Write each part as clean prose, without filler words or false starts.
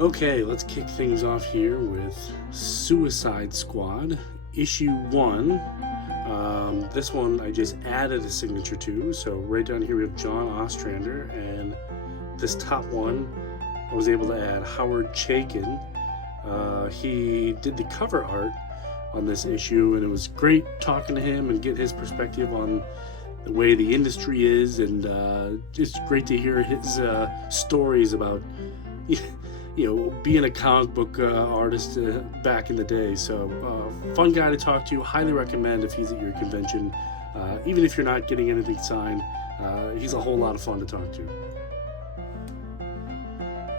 Okay, let's kick things off here with Suicide Squad, issue 1. This one I just added a signature to, so right down here we have John Ostrander, and this top one I was able to add Howard Chaykin. He did the cover art on this issue, and it was great talking to him and get his perspective on the way the industry is, and just great to hear his stories about being a comic book artist back in the day. So fun guy to talk to. Highly recommend if he's at your convention. Even if you're not getting anything signed, he's a whole lot of fun to talk to.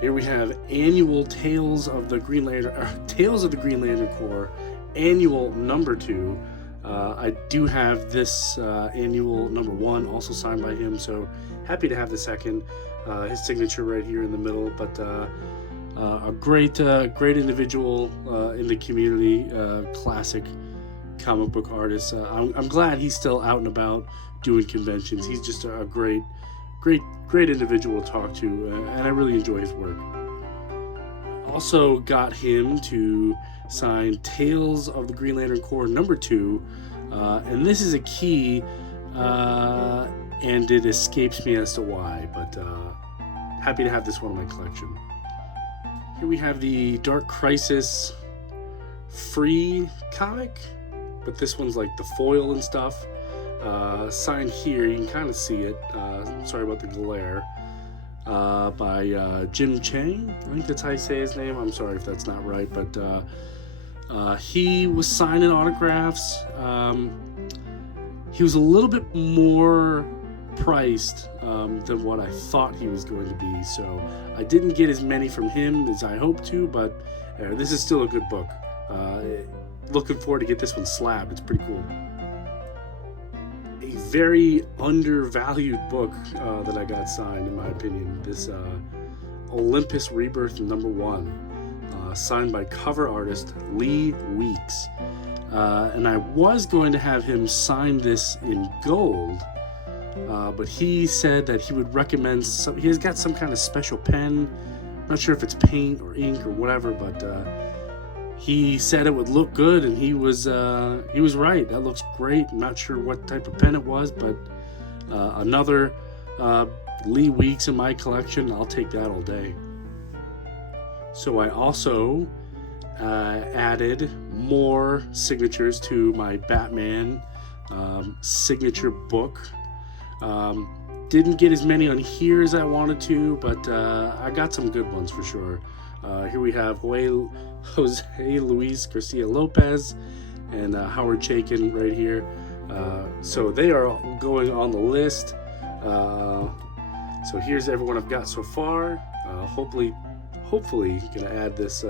Here we have annual Tales of the Green Lantern Corps, annual number 2. I do have this annual number 1 also signed by him, so happy to have the second. His signature right here in the middle, but a great individual in the community, classic comic book artist. I'm glad he's still out and about doing conventions. He's just a great individual to talk to, and I really enjoy his work. Also got him to sign Tales of the Green Lantern Corps number 2, and this is a key, and it escapes me as to why, but happy to have this one in my collection. Here we have the Dark Crisis free comic, but this one's like the foil and stuff. Signed here, you can kind of see it. Sorry about the glare. By Jim Chang. I think that's how you say his name. I'm sorry if that's not right, but he was signing autographs. He was a little bit more priced than what I thought he was going to be, so I didn't get as many from him as I hoped to, but this is still a good book. Looking forward to get this one slabbed. It's pretty cool. A very undervalued book that I got signed, in my opinion. This Olympus Rebirth number 1, signed by cover artist Lee Weeks. And I was going to have him sign this in gold, but he said that he would recommend he has got some kind of special pen. I'm not sure if it's paint or ink or whatever, but he said it would look good, and he was right. That looks great. I'm not sure what type of pen it was, but another Lee Weeks in my collection. I'll take that all day. So I also added more signatures to my Batman signature book. Didn't get as many on here as I wanted to, but I got some good ones for sure. Here we have Jose Luis Garcia Lopez and Howard Chaykin right here. So they are going on the list. So here's everyone I've got so far. Hopefully gonna add this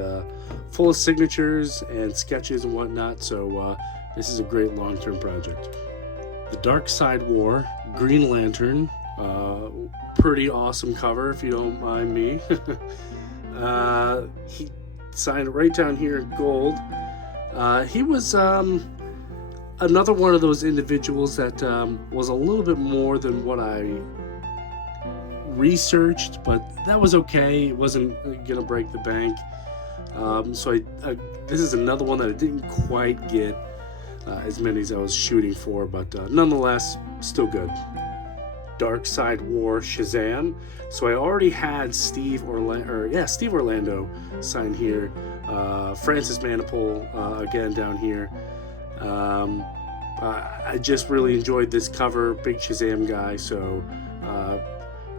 full of signatures and sketches and whatnot. So this is a great long-term project. The Dark Side War, Green Lantern, pretty awesome cover if you don't mind me. He signed right down here in gold. He was another one of those individuals that was a little bit more than what I researched, but that was okay. It wasn't gonna break the bank. So this is another one that I didn't quite get as many as I was shooting for, but nonetheless, still good. Dark Side War Shazam. So I already had Steve Orlando signed here. Francis Manapul again down here. I just really enjoyed this cover. Big Shazam guy. So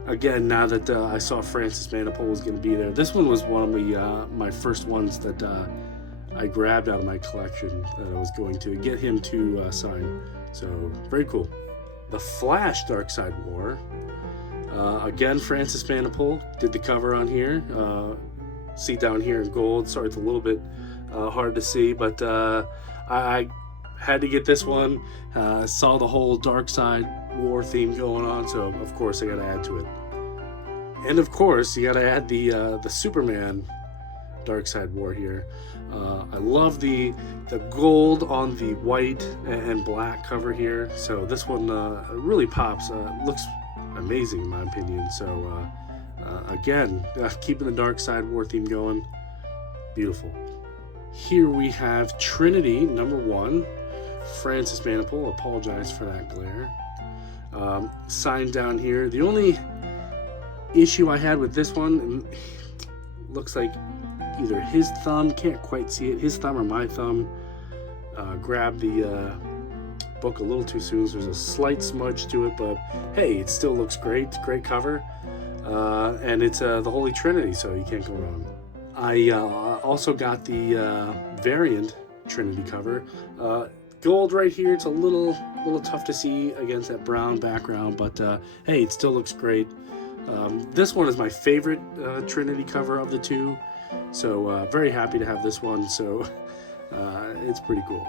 again, now that I saw Francis Manapul was going to be there, this one was one of my first ones that I grabbed out of my collection that I was going to get him to sign. So very cool. The Flash Dark Side War. Again, Francis Manapul did the cover on here. See down here in gold. Sorry, it's a little bit hard to see, but I had to get this one. Saw the whole Dark Side War theme going on, so of course I got to add to it. And of course, you got to add the Superman Dark Side War here. I love the gold on the white and black cover here. So this one really pops. Looks amazing in my opinion. So Again, keeping the Dark Side War theme going. Beautiful. Here we have Trinity #1. Francis Manipul, apologize for that glare. Signed down here. The only issue I had with this one, looks like either his thumb, can't quite see it, his thumb or my thumb grabbed the book a little too soon, so there's a slight smudge to it, but hey, it still looks great. It's a great cover, and it's the Holy Trinity, so you can't go wrong. I also got the variant Trinity cover. Gold right here. It's a little tough to see against that brown background, but hey, it still looks great. This one is my favorite Trinity cover of the two, so very happy to have this one. So it's pretty cool.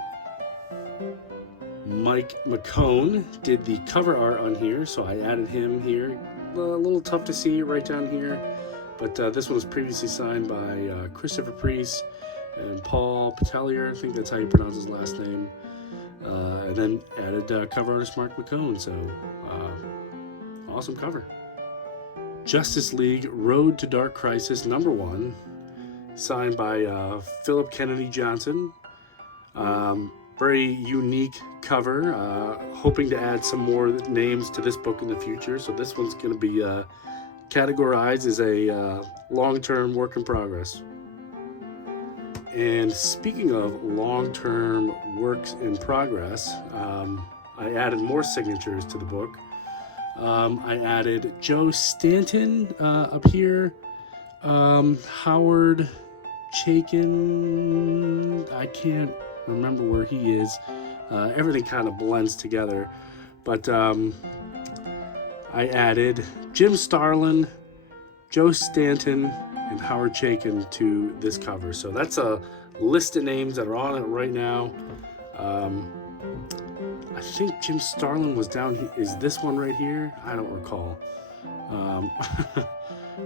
Mike McCone did the cover art on here, so I added him here. A little tough to see right down here, but this one was previously signed by Christopher Priest and Paul Patelier. I think that's how you pronounce his last name. And then added cover artist Mark McCone, so awesome cover. Justice League Road to Dark Crisis #1, signed by Philip Kennedy Johnson. Very unique cover, hoping to add some more names to this book in the future, so this one's going to be categorized as a long-term work in progress. And speaking of long-term works in progress, I added more signatures to the book. I added Joe Stanton up here, Howard Chaykin, I can't remember where he is. Everything kind of blends together, but I added Jim Starlin, Joe Stanton, and Howard Chaykin to this cover. So that's a list of names that are on it right now. I think Jim Starlin was down here. Is this one right here? I don't recall.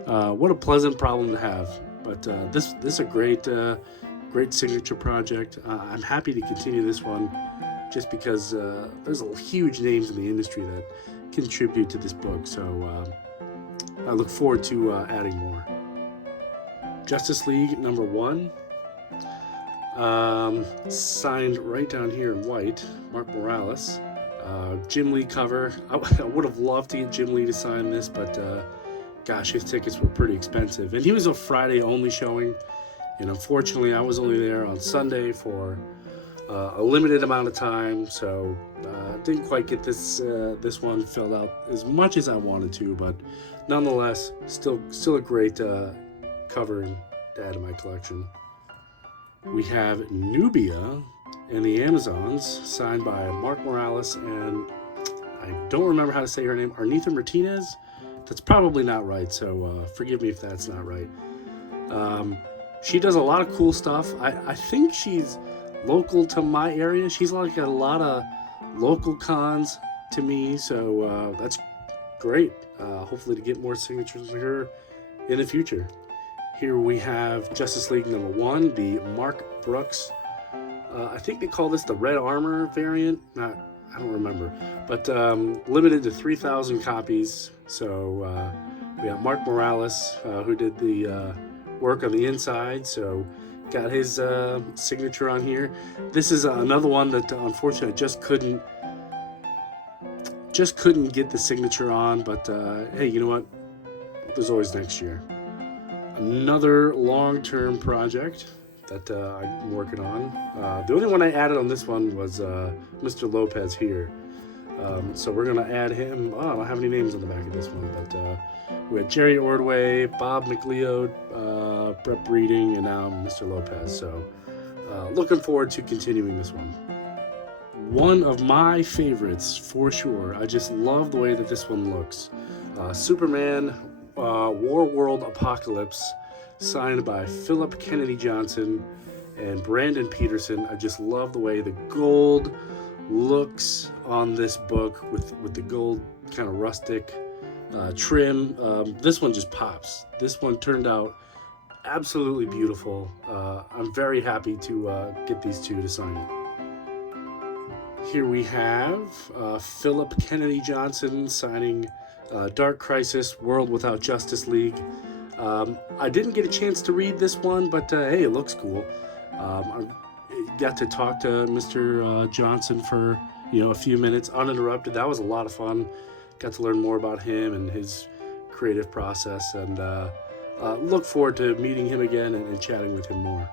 What a pleasant problem to have. But this is a great signature project. I'm happy to continue this one just because there's huge names in the industry that contribute to this book. So I look forward to adding more. Justice League #1, signed right down here in white, Mark Morales. Jim Lee cover. I would have loved to get Jim Lee to sign this, but gosh, his tickets were pretty expensive. And he was a Friday only showing, and unfortunately I was only there on Sunday for a limited amount of time, so didn't quite get this one filled out as much as I wanted to, but nonetheless, still a great cover to add to my collection. We have Nubia and the Amazons, signed by Mark Morales and I don't remember how to say her name, Arnitha Martinez. That's probably not right, so forgive me if that's not right. She does a lot of cool stuff. I think she's local to my area. She's like a lot of local cons to me, so that's great. Hopefully to get more signatures from her in the future. Here we have Justice League #1, the Mark Brooks. I think they call this the Red Armor variant. I don't remember. But limited to 3,000 copies. So we have Mark Morales, who did the work on the inside. So got his signature on here. This is another one that unfortunately I just couldn't get the signature on. But hey, you know what? There's always next year. Another long-term project that I'm working on. The only one I added on this one was Mr. Lopez here. So we're going to add him. I don't have any names on the back of this one, but we had Jerry Ordway, Bob McLeod, Brett Breeding, and now Mr. Lopez. So looking forward to continuing this one. One of my favorites for sure. I just love the way that this one looks. Superman War World Apocalypse, signed by Philip Kennedy Johnson and Brandon Peterson. I just love the way the gold looks on this book with the gold kind of rustic trim. This one just pops. This one turned out absolutely beautiful. I'm very happy to get these two to sign it. Here we have Philip Kennedy Johnson signing Dark Crisis, World Without Justice League. I didn't get a chance to read this one, but hey, it looks cool. I got to talk to Mr. Johnson for a few minutes uninterrupted. That was a lot of fun. Got to learn more about him and his creative process, and look forward to meeting him again and chatting with him more.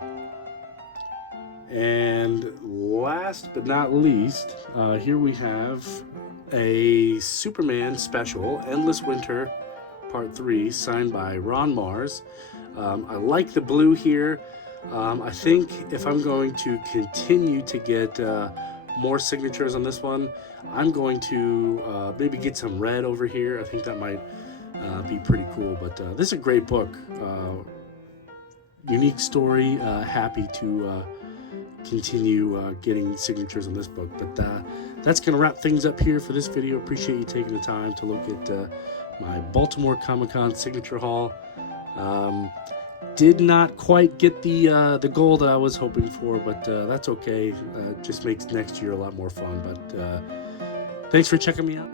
And last but not least, here we have a Superman special, Endless Winter Part 3, signed by Ron Mars. I like the blue here. I think if I'm going to continue to get more signatures on this one, I'm going to maybe get some red over here. I think that might be pretty cool. But this is a great book. Unique story. Happy to continue getting signatures on this book. But that's going to wrap things up here for this video. Appreciate you taking the time to look at my Baltimore Comic Con signature haul. Did not quite get the goal that I was hoping for, but that's okay. Just makes next year a lot more fun. But thanks for checking me out.